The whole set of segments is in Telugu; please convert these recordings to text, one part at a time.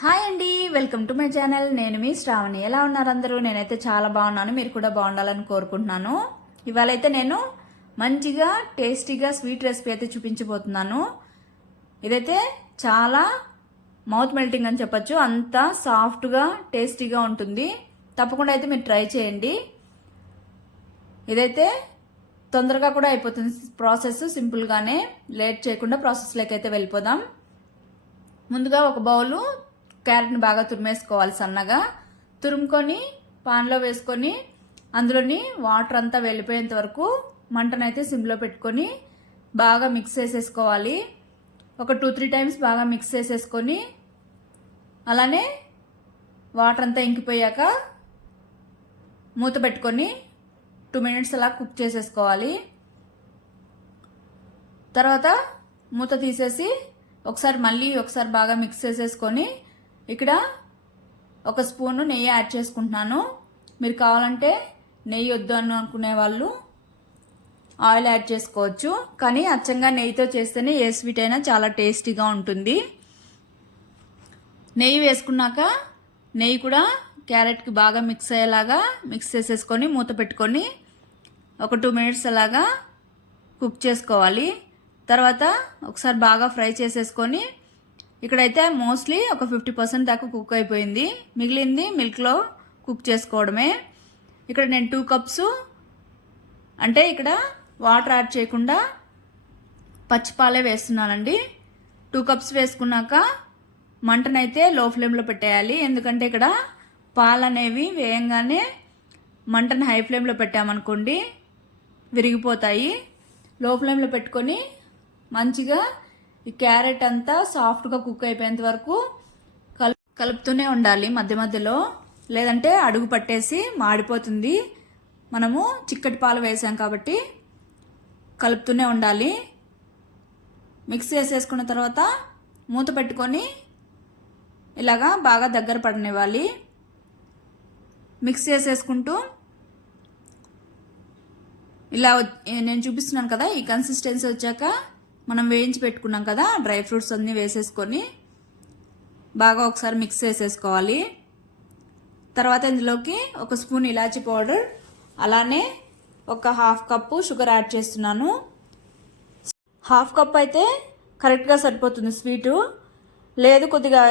హాయ్ అండి, వెల్కమ్ టు మై ఛానల్. నేను మీ శ్రావణి. ఎలా ఉన్నారు అందరూ? నేనైతే చాలా బాగున్నాను. మీరు కూడా బాగుండాలని కోరుకుంటున్నాను. ఇవాళ అయితే నేను మంచిగా టేస్టీగా స్వీట్ రెసిపీ అయితే చూపించబోతున్నాను. ఇదైతే చాలా మౌత్ మెల్టింగ్ అని చెప్పొచ్చు. అంత సాఫ్ట్గా టేస్టీగా ఉంటుంది. తప్పకుండా అయితే మీరు ట్రై చేయండి. ఇదైతే తొందరగా కూడా అయిపోతుంది ప్రాసెస్. సింపుల్గానే లేట్ చేయకుండా ప్రాసెస్లోకి అయితే వెళ్ళిపోదాం. ముందుగా ఒక బౌలు క్యారెట్ని బాగా తురిమేసుకోవాలి. సన్నగా తురుముకొని పాన్లో వేసుకొని అందులోని వాటర్ అంతా వెళ్ళిపోయేంత వరకు మంటనైతే సిమ్లో పెట్టుకొని బాగా మిక్స్ చేసేసుకోవాలి. ఒక 2-3 టైమ్స్ బాగా మిక్స్ చేసేసుకొని అలానే వాటర్ అంతా ఇంకిపోయాక మూత పెట్టుకొని 2 మినిట్స్ అలా కుక్ చేసేసుకోవాలి. తర్వాత మూత తీసేసి ఒకసారి బాగా మిక్స్ చేసేసుకొని ఇక్కడ ఒక స్పూను నెయ్యి యాడ్ చేసుకుంటున్నాను. మీరు కావాలంటే నెయ్యి వద్దు అని అనుకునే వాళ్ళు ఆయిల్ యాడ్ చేసుకోవచ్చు. కానీ అచ్చంగా నెయ్యితో చేస్తేనే ఏ స్వీట్ అయినా చాలా టేస్టీగా ఉంటుంది. నెయ్యి వేసుకున్నాక నెయ్యి కూడా క్యారెట్కి బాగా మిక్స్ అయ్యేలాగా మిక్స్ చేసేసుకొని మూత పెట్టుకొని ఒక 2 మినిట్స్ అలాగా కుక్ చేసుకోవాలి. తర్వాత ఒకసారి బాగా ఫ్రై చేసేసుకొని ఇక్కడైతే మోస్ట్లీ ఒక 50% దాకా కుక్ అయిపోయింది. మిగిలింది మిల్క్లో కుక్ చేసుకోవడమే. ఇక్కడ నేను 2 కప్స్ అంటే ఇక్కడ వాటర్ యాడ్ చేయకుండా పచ్చిపాలే వేస్తున్నానండి. 2 కప్స్ వేసుకున్నాక మంటనైతే లో ఫ్లేమ్లో పెట్టేయాలి. ఎందుకంటే ఇక్కడ పాలు అనేవి వేయంగానే మంటను హై ఫ్లేమ్లో పెట్టామనుకోండి విరిగిపోతాయి. లో ఫ్లేమ్లో పెట్టుకొని మంచిగా ఈ క్యారెట్ అంతా సాఫ్ట్గా కుక్ అయిపోయేంత వరకు కలుపుతూనే ఉండాలి మధ్య మధ్యలో. లేదంటే అడుగు పట్టేసి మాడిపోతుంది. మనము చిక్కటి పాలు వేసాం కాబట్టి కలుపుతూనే ఉండాలి. మిక్స్ చేసేసుకున్న తర్వాత మూత పెట్టుకొని ఇలాగా బాగా దగ్గర పడనివ్వాలి. మిక్స్ చేసేసుకుంటూ ఇలా నేను చూపిస్తున్నాను కదా, ఈ కన్సిస్టెన్సీ వచ్చాక మనం వేయించి పెట్టుకున్నాం కదా డ్రై ఫ్రూట్స్ అన్నీ వేసేసుకొని బాగా ఒకసారి మిక్స్ చేసేసుకోవాలి. తర్వాత ఇందులోకి ఒక స్పూన్ ఇలాచీ పౌడర్ అలానే ఒక 1/2 కప్పు షుగర్ యాడ్ చేస్తున్నాను. 1/2 కప్ అయితే కరెక్ట్గా సరిపోతుంది స్వీటు. లేదు కొద్దిగా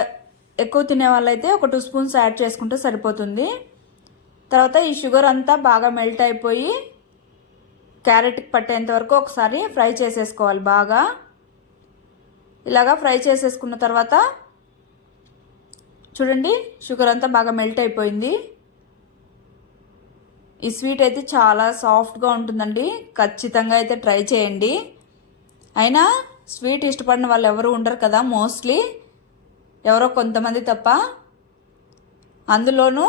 ఎక్కువ తినే వాళ్ళైతే ఒక 2 స్పూన్స్ యాడ్ చేసుకుంటే సరిపోతుంది. తర్వాత ఈ షుగర్ అంతా బాగా మెల్ట్ అయిపోయి క్యారెట్కి పట్టేంత వరకు ఒకసారి ఫ్రై చేసేసుకోవాలి. బాగా ఇలాగా ఫ్రై చేసేసుకున్న తర్వాత చూడండి షుగర్ అంతా బాగా మెల్ట్ అయిపోయింది. ఈ స్వీట్ అయితే చాలా సాఫ్ట్గా ఉంటుందండి. ఖచ్చితంగా అయితే ట్రై చేయండి. అయినా స్వీట్ ఇష్టపడిన వాళ్ళు ఎవరు ఉండరు కదా, మోస్ట్లీ ఎవరో కొంతమంది తప్ప. అందులోనూ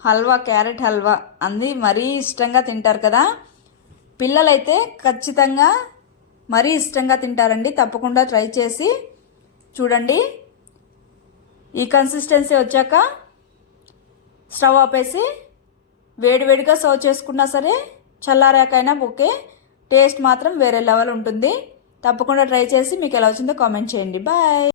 హల్వా, క్యారెట్ హల్వా అంది మరీ ఇష్టంగా తింటారు కదా. పిల్లలైతే ఖచ్చితంగా మరీ ఇష్టంగా తింటారండి. తప్పకుండా ట్రై చేసి చూడండి. ఈ కన్సిస్టెన్సీ వచ్చాక స్టవ్ ఆపేసి వేడివేడిగా సర్వ్ చేసుకున్నా సరే, చల్లారాకైనా ఓకే. టేస్ట్ మాత్రం వేరే లెవెల్ ఉంటుంది. తప్పకుండా ట్రై చేసి మీకు ఎలా వచ్చిందో కామెంట్ చేయండి. బాయ్.